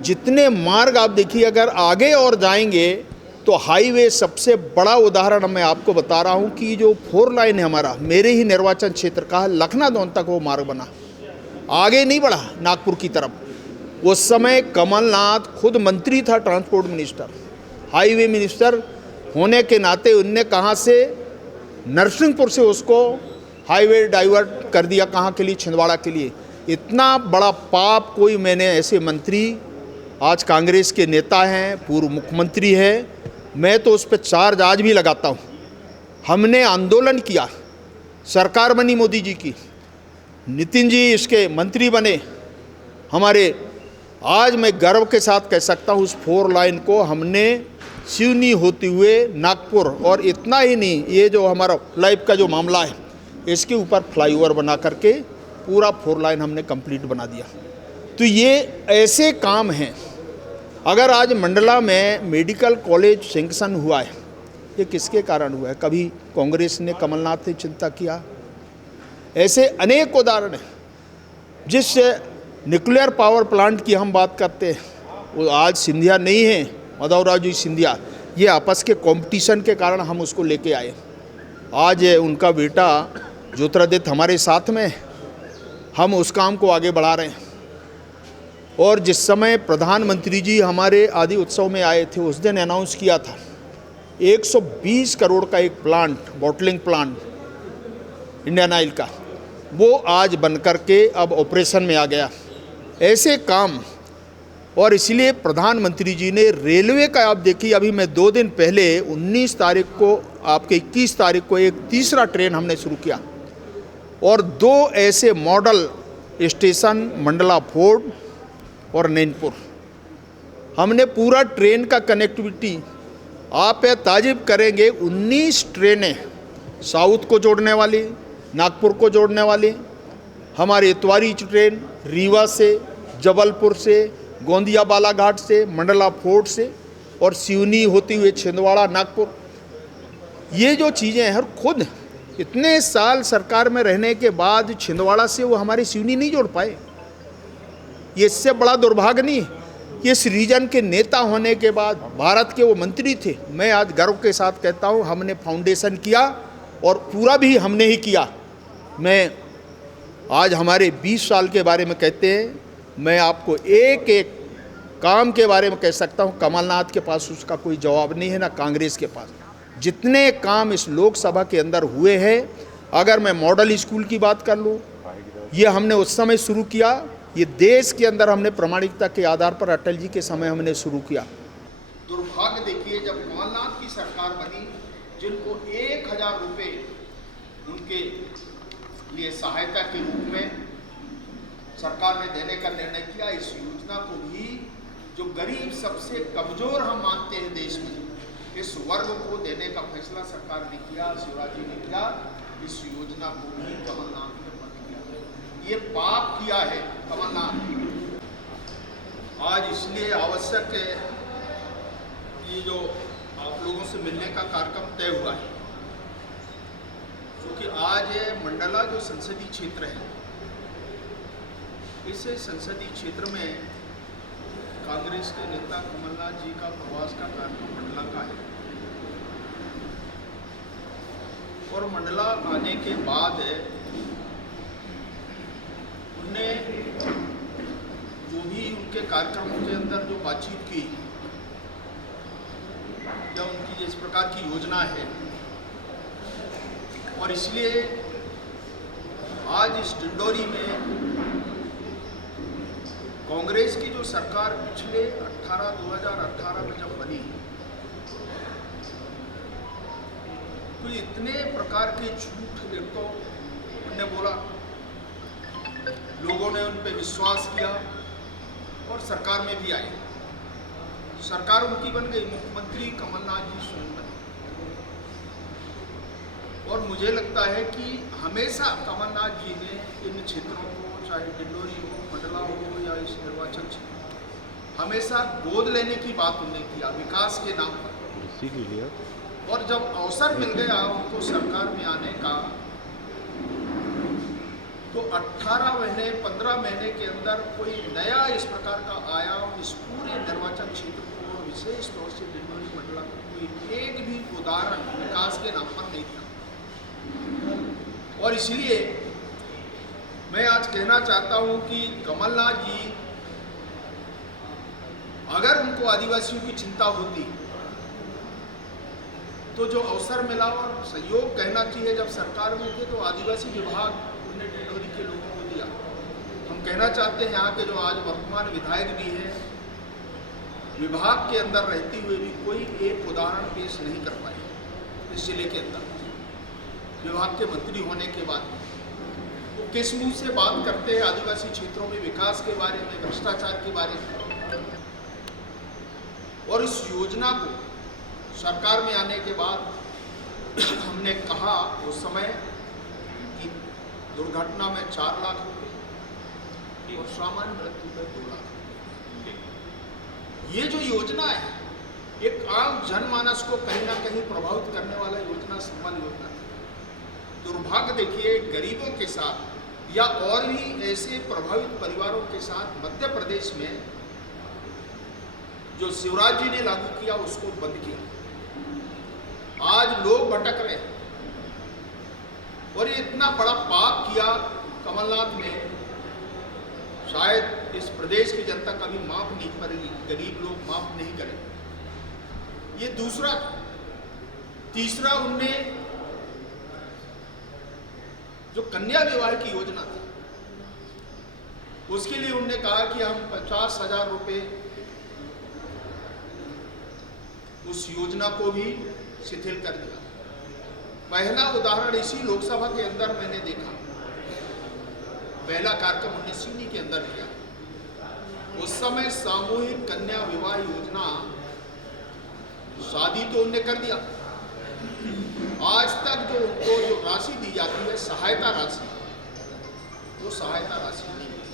जितने मार्ग आप देखिए, अगर आगे और जाएंगे तो हाईवे सबसे बड़ा उदाहरण मैं आपको बता रहा हूं कि जो 4 लाइन है हमारा, मेरे ही निर्वाचन क्षेत्र का, लखनादौन तक वो मार्ग बना, आगे नहीं बढ़ा नागपुर की तरफ। उस समय कमलनाथ खुद मंत्री था, ट्रांसपोर्ट मिनिस्टर, हाईवे मिनिस्टर होने के नाते उनने कहाँ से, नरसिंहपुर से उसको हाईवे डाइवर्ट कर दिया, कहाँ के लिए, छिंदवाड़ा के लिए। इतना बड़ा पाप कोई, मैंने ऐसे मंत्री, आज कांग्रेस के नेता हैं, पूर्व मुख्यमंत्री हैं, मैं तो उस पर चार्ज आज भी लगाता हूँ। हमने आंदोलन किया, सरकार बनी मोदी जी की, नितिन जी इसके मंत्री बने हमारे, आज मैं गर्व के साथ कह सकता हूँ उस 4 लाइन को हमने सिवनी होते हुए नागपुर, और इतना ही नहीं, ये जो हमारा लाइफ का जो मामला है इसके ऊपर फ्लाईओवर बना करके पूरा 4 लाइन हमने कंप्लीट बना दिया। तो ये ऐसे काम हैं। अगर आज मंडला में मेडिकल कॉलेज सैंक्शन हुआ है, ये किसके कारण हुआ है? कभी कांग्रेस ने, कमलनाथ ने चिंता किया? ऐसे अनेक उदाहरण हैं। जिस न्यूक्लियर पावर प्लांट की हम बात करते हैं, वो आज सिंधिया नहीं है, माधवराव जी सिंधिया, ये आपस के कंपटीशन के कारण हम उसको लेके आए। आज उनका बेटा ज्योतिरादित्य हमारे साथ में, हम उस काम को आगे बढ़ा रहे हैं। और जिस समय प्रधानमंत्री जी हमारे आदि उत्सव में आए थे, उस दिन अनाउंस किया था 120 करोड़ का एक plant, bottling plant Indian oil का, वो आज बन कर के अब ऑपरेशन में आ गया। ऐसे काम, और इसलिए प्रधानमंत्री जी ने रेलवे का, आप देखिए, अभी मैं 2 दिन पहले 19 तारीख को, आपके 21 तारीख को एक तीसरा ट्रेन हमने शुरू किया, और 2 ऐसे मॉडल स्टेशन, मंडला फोर्ट और नैनपुर, हमने पूरा ट्रेन का कनेक्टिविटी, आप ताजुब करेंगे, 19 ट्रेनें साउथ को जोड़ने वाली, नागपुर को जोड़ने वाली, हमारी इतवारी ट्रेन रीवा से, जबलपुर से, गोंदिया बालाघाट से, मंडला फोर्ट से, और सिवनी होती हुई छिंदवाड़ा, नागपुर। ये जो चीज़ें हैं, खुद इतने साल सरकार में रहने के बाद छिंदवाड़ा से वो हमारी सिवनी नहीं जोड़ पाए। ये इससे बड़ा दुर्भाग्य नहीं है। इस रीजन के नेता होने के बाद, भारत के वो मंत्री थे, मैं आज गर्व के साथ कहता हूँ हमने फाउंडेशन किया, और पूरा भी हमने ही किया। मैं आज हमारे 20 साल के बारे में कहते हैं, मैं आपको एक एक काम के बारे में कह सकता हूँ, कमलनाथ के पास उसका कोई जवाब नहीं है, ना कांग्रेस के पास। जितने काम इस लोकसभा के अंदर हुए हैं, अगर मैं मॉडल स्कूल की बात कर लूँ, ये हमने उस समय शुरू किया, ये देश के अंदर हमने प्रामाणिकता के आधार पर अटल जी के समय हमने शुरू किया। दुर्भाग्य देखिए, जब कमलनाथ की सरकार बनी, जिनको 1000 रुपये उनके लिए सहायता के रूप में सरकार ने देने का निर्णय किया, इस योजना को भी, जो गरीब सबसे कमजोर हम मानते हैं देश में, इस वर्ग को देने का फैसला सरकार ने किया, शिवराज जी ने किया। इस योजना को भी कमलनाथ ने बंद किया। ये पाप किया है कमलनाथ। आज इसलिए आवश्यक है, ये जो आप लोगों से मिलने का कार्यक्रम तय हुआ है, क्योंकि आज मंडला जो संसदीय क्षेत्र है, इस संसदीय क्षेत्र में कांग्रेस के नेता कमलनाथ जी का प्रवास का कार्यक्रम मंडला का है। और मंडला आने के बाद उनने जो भी उनके कार्यक्रमों के अंदर जो बातचीत की, या उनकी जिस प्रकार की योजना है, और इसलिए आज इस डिंडोरी में कांग्रेस की जो सरकार पिछले 2018 में जब बनी, तो इतने प्रकार के झूठ, एक तो उन्होंने बोला, लोगों ने उन पर विश्वास किया और सरकार में भी आए। सरकार उनकी बन गई, मुख्यमंत्री कमलनाथ जी स्वयं बने। और मुझे लगता है कि हमेशा कमलनाथ जी ने इन क्षेत्रों को, चाहे डिंडोरी हो, मंडला हो, या इस निर्वाचन क्षेत्र, हमेशा गोद लेने की बात उन्होंने किया, विकास के नाम पर। और जब अवसर मिल गया उनको सरकार में आने का, तो 18 महीने 15 महीने के अंदर कोई नया इस प्रकार का आयाम इस पूरे निर्वाचन क्षेत्र को और विशेष तौर से डिंडोरी मंडला को कोई एक भी उदाहरण विकास के नाम पर नहीं दिया। और इसलिए मैं आज कहना चाहता हूं कि कमलनाथ जी, अगर उनको आदिवासियों की चिंता होती तो जो अवसर मिला और सहयोग कहना चाहिए, जब सरकार में थे तो आदिवासी विभाग उन्हें डिंडोरी के लोगों को दिया। हम कहना चाहते हैं यहाँ के जो आज वर्तमान विधायक भी हैं, विभाग के अंदर रहते हुए भी कोई एक उदाहरण पेश नहीं कर पाए इस जिले के अंदर। विभाग के मंत्री होने के बाद वो किस मुंह से बात करते हैं आदिवासी क्षेत्रों में विकास के बारे में, भ्रष्टाचार के बारे में। और इस योजना को सरकार में आने के बाद हमने कहा उस समय कि दुर्घटना में 4 लाख रुपये और सामान्य मृत्यु पर 2 लाख रुपये। ये जो योजना है, एक आम जनमानस को कहीं ना कहीं प्रभावित करने वाला योजना, संबल योजना है। दुर्भाग्य देखिए, गरीबों के साथ या और भी ऐसे प्रभावित परिवारों के साथ मध्य प्रदेश में जो शिवराज जी ने लागू किया उसको बंद किया। आज लोग भटक रहे हैं और ये इतना बड़ा पाप किया कमलनाथ ने, शायद इस प्रदेश की जनता कभी माफ नहीं करेगी, गरीब लोग माफ नहीं करेंगे। ये दूसरा। तीसरा, उनने जो कन्या विवाह की योजना थी उसके लिए उनने कहा कि हम 50,000 रुपये उस योजना को भी शिथिल कर दिया। पहला उदाहरण इसी लोकसभा के अंदर मैंने देखा। पहला कार्यक्रम उन्होंने सिवनी के अंदर किया। उस समय सामूहिक कन्या विवाह योजना, शादी तो उन्होंने कर दिया, आज तक जो उनको जो राशि दी जाती है सहायता राशि, वो सहायता राशि नहीं मिली।